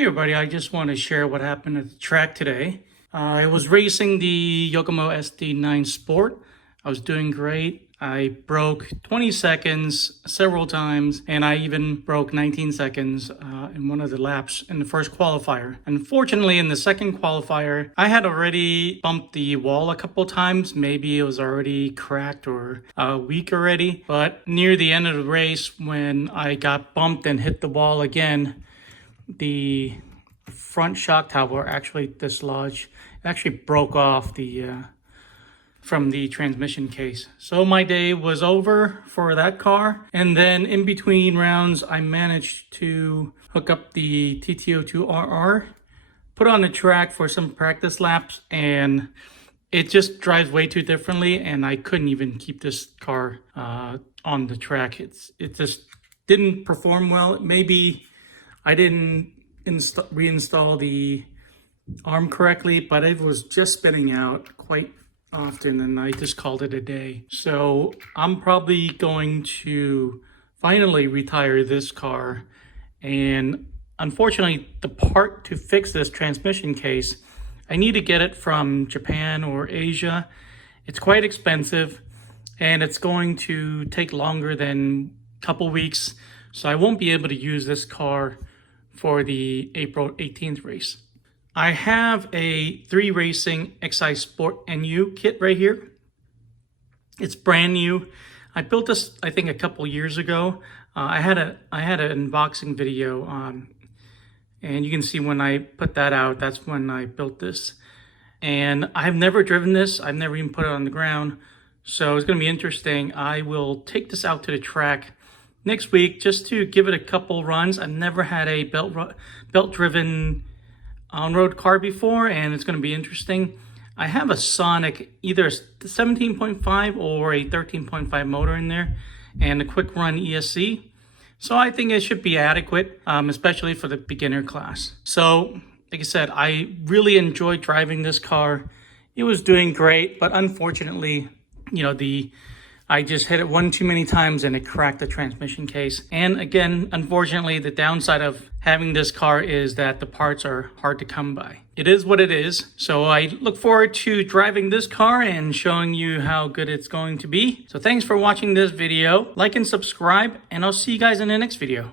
Hey everybody, I just want to share what happened at the track today. I was racing the Yokomo SD9 Sport. I was doing great. I broke 20 seconds several times, and I even broke 19 seconds in one of the laps in the first qualifier. Unfortunately, in the second qualifier, I had already bumped the wall a couple times. Maybe it was already cracked or weak already. But near the end of the race, when I got bumped and hit the wall again, the front shock tower actually dislodged. It actually broke off from the transmission case. So my day was over for that car. And then in between rounds, I managed to hook up the TT02RR, put on the track for some practice laps, and it just drives way too differently, and I couldn't even keep this car on the track. It just didn't perform well. Maybe I didn't reinstall the arm correctly, but it was just spinning out quite often, and I just called it a day. So I'm probably going to finally retire this car. And unfortunately, the part to fix this transmission case, I need to get it from Japan or Asia. It's quite expensive, and it's going to take longer than a couple weeks. So I won't be able to use this car for the April 18th race. I have a 3 Racing XI Sport NU kit right here. It's brand new. I built this, I think, a couple years ago. I had an unboxing video and you can see when I put that out, that's when I built this. And I've never driven this. I've never even put it on the ground. So it's going to be interesting. I will take this out to the track next week just to give it a couple runs. I've never had a belt-driven on-road car before, and it's going to be interesting. I have a Sonic, either a 17.5 or a 13.5 motor in there, and a quick run ESC. So I think it should be adequate, especially for the beginner class. So, like I said, I really enjoyed driving this car. It was doing great, but unfortunately, I just hit it one too many times and it cracked the transmission case. And again, unfortunately, the downside of having this car is that the parts are hard to come by. It is what it is. So I look forward to driving this car and showing you how good it's going to be. So thanks for watching this video. Like and subscribe, and I'll see you guys in the next video.